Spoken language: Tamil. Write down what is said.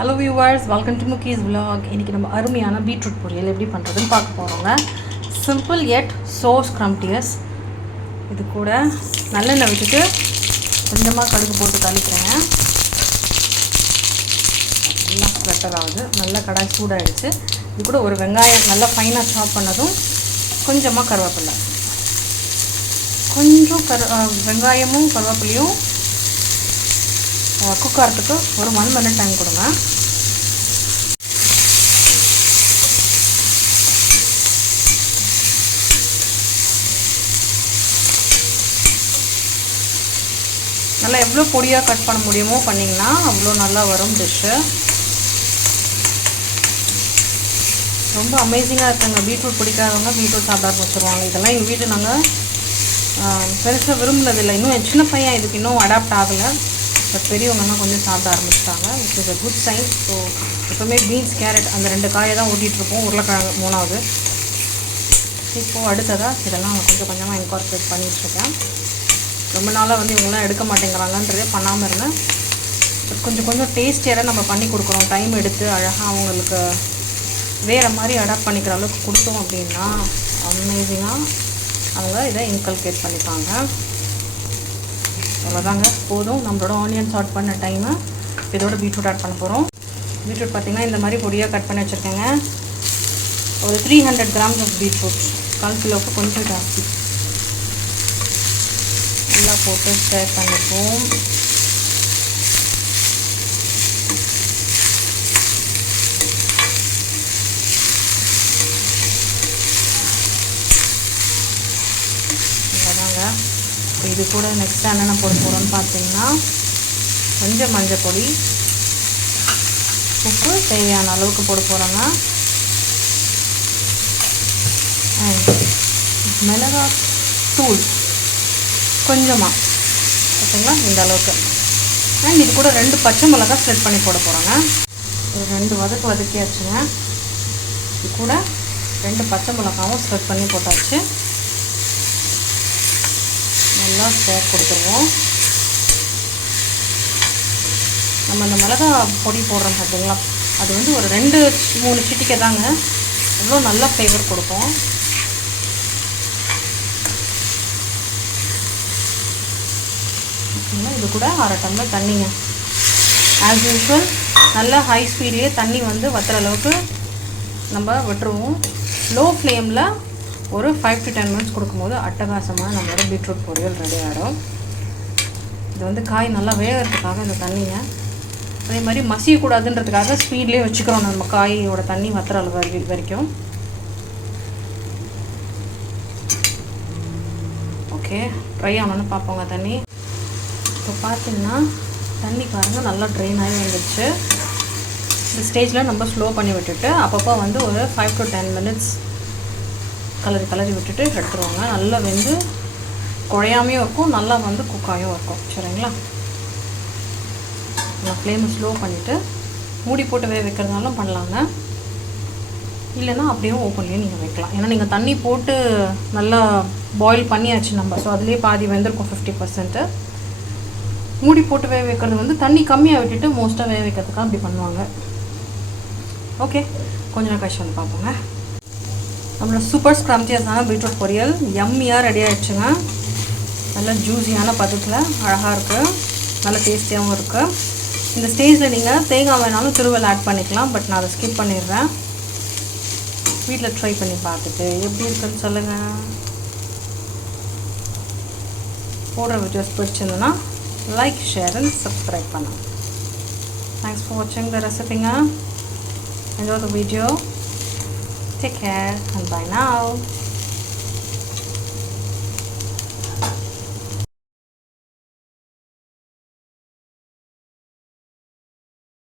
Hello viewers, welcome to Muki's vlog. இன்னைக்கு நம்ம அருமையான பீட்ரூட் பொரியல் எப்படி பண்றதுன்னு பார்க்க போறோங்க. Simple yet so scrumptious. இது கூட நல்லெண்ணெய் விட்டுட்டு கொஞ்சமா கடுகு போட்டு தாளிக்கிறேன். நல்லா ஸ்ப்ரெட் ஆகுது. நல்லா கடாய் சூடாயிடுச்சு. இது கூட ஒரு வெங்காயம் நல்லா ஃபைனா சாப் பண்ணதும் கொஞ்சமா கருவேப்பிலை. கொஞ்சம் வெங்காயமும் கருவேப்பிலையும் குக் ஆகிறதுக்கு ஒரு 1 minute டைம் கொடுங்க. நல்லா எவ்வளோ பொடியாக கட் பண்ண முடியுமோ பண்ணிங்கன்னா அவ்வளோ நல்லா வரும் டிஷ்ஷு. ரொம்ப அமேசிங்காக இருக்குங்க. பீட்ரூட் பிடிக்காதவங்க பீட்ரூட் சாப்பிட வச்சுருவாங்க. இதெல்லாம் எங்கள் வீட்டு நாங்கள் பெருசாக விரும்பினதில்லை. இன்னும் என் சின்ன பையன் இதுக்கு இன்னும் அடாப்ட் ஆகலை. பட் பெரியவங்கன்னா கொஞ்சம் சாப்பிட ஆரம்பிச்சிட்டாங்க. It is a good sign. So எப்போவுமே பீன்ஸ் கேரட் அந்த 2 காயை தான் ஓட்டிகிட்ருப்போம். உருளைக்கிழங்கு 3வது. இப்போது அடுத்ததாக இதெல்லாம் கொஞ்சம் கொஞ்சமாக இன்கார்பரேட் பண்ணிகிட்ருக்கேன். ரொம்ப நாளாக வந்து இவங்களாம் எடுக்க மாட்டேங்கிறாங்கன்றதே பண்ணாமல் இருந்தேன். பட் கொஞ்சம் கொஞ்சம் டேஸ்டியாக நம்ம பண்ணி கொடுக்குறோம். டைம் எடுத்து அழகாக அவங்களுக்கு வேறு மாதிரி அடாப்ட் பண்ணிக்கிற அளவுக்கு கொடுத்தோம் அப்படின்னா அமேசிங்காக அவங்க இதை இன்கல்கேட் பண்ணிப்பாங்க. அவ்வளோதாங்க, போதும். நம்மளோட ஆனியன் சாட் பண்ண டைமை இதோட பீட்ரூட் ஆட் பண்ண போகிறோம். பீட்ரூட் பார்த்திங்கன்னா இந்த மாதிரி பொடியாக கட் பண்ணி வச்சுருக்கேங்க. ஒரு 300 grams ஆஃப் பீட்ரூட், 1/4 கிலோவுக்கு கொஞ்சம் ஜாஸ்தி. நல்லா போட்டு ஸ்டர் பண்ணிப்போம். அவ்வளோதாங்க. இது கூட நெக்ஸ்ட் என்னென்ன போட போகிறோன்னு பார்த்தீங்கன்னா கொஞ்சம் மஞ்சள் பொடி, உப்பு தேவையான அளவுக்கு போட போகிறோங்க. அண்ட் மிளகா தூள் கொஞ்சமாக பார்த்தீங்களா இந்த அளவுக்கு. அண்ட் இது கூட 2 பச்சை மிளகா ஸ்ப்ரெட் பண்ணி போட போகிறோங்க. ஒரு 2 வதக்கியாச்சுங்க. இது கூட 2 பச்சை மிளகாவும் ஸ்ப்ரெட் பண்ணி போட்டாச்சு. நல்லா ஸ்டர் கொடுத்துருவோம். நம்ம அந்த மிளகா பொடி போடுறோம் பார்த்தீங்களா, அது வந்து ஒரு 2-3 சிட்டிக்கை தாங்க. எவ்வளோ நல்லா ஃப்ளேவர் கொடுக்கும். இது கூட 1/2 டம்ளர் தண்ணிங்க. ஆஸ் யூஷுவல் நல்லா ஹை ஸ்பீட்லேயே தண்ணி வந்து வத்துற அளவுக்கு நம்ம விட்டுருவோம். லோ ஃப்ளேமில் ஒரு 5 to 10 minutes கொடுக்கும்போது அட்டகாசமாக நம்மளோட பீட்ரூட் பொரியல் ரெடி ஆகிடும். இது வந்து காய் நல்லா வேகிறதுக்காக இந்த தண்ணிங்க. அதே மாதிரி மசியக்கூடாதுன்றதுக்காக ஸ்பீட்லேயே வச்சுக்கிறோம் நம்ம காயோட தண்ணி வத்துற அளவு வரைக்கும். ஓகே, ட்ரை ஆகணும்னு பார்ப்போங்க தண்ணி. இப்போ பார்த்தீங்கன்னா தண்ணி பாருங்கள் நல்லா ட்ரெயின் ஆகி வந்துடுச்சு. இந்த ஸ்டேஜில் நம்ம ஸ்லோ பண்ணி விட்டுட்டு அப்பப்போ வந்து ஒரு 5 to 10 minutes கலரி விட்டுட்டு எடுத்துருவாங்க. நல்லா வெந்து குழையாமையும் இருக்கும், நல்லா வந்து குக்காயும் இருக்கும். சரிங்களா, நான் ஃப்ளேமை ஸ்லோ பண்ணிவிட்டு மூடி போட்டு வைக்கிறதுனாலும் பண்ணலாங்க. இல்லைன்னா அப்படியே ஓப்பன்லேயே நீங்கள் வைக்கலாம். ஏன்னா நீங்கள் தண்ணி போட்டு நல்லா பாயில் பண்ணியாச்சு நம்ம. ஸோ அதுலேயே பாதி வெந்திருக்கும் 50%. மூடி போட்டு வைக்கிறது வந்து தண்ணி கம்மியாக விட்டுட்டு மோஸ்ட்டாக வைக்கிறதுக்காக அப்படி பண்ணுவாங்க. ஓகே, கொஞ்சம் நேரம் கழிச்சு வந்து பார்ப்போங்க. நம்மளோட சூப்பர் ஸ்க்ரம்டியஸான பீட்ரூட் பொரியல் யம்மியாக ரெடி ஆகிடுச்சுங்க. நல்லா ஜூஸியான பதத்தில் அழகாக இருக்குது, நல்லா டேஸ்டியாகவும் இருக்குது. இந்த ஸ்டேஜில் நீங்கள் தேங்காய் வேணாலும் துருவல் ஆட் பண்ணிக்கலாம். பட் நான் அதை ஸ்கிப் பண்ணிடுறேன். வீட்டில் ட்ரை பண்ணி பார்த்துட்டு எப்படி இருக்குன்னு சொல்லுங்கள். போடுற வீடியோஸ் பிடிச்சிருந்ததுன்னா லைக், ஷேர் அண்ட் சப்ஸ்கிரைப் பண்ணுங்கள். தேங்க்ஸ் ஃபார் வாட்சிங் த ரெசிபிங்க. Enjoy the video. Take care and bye now.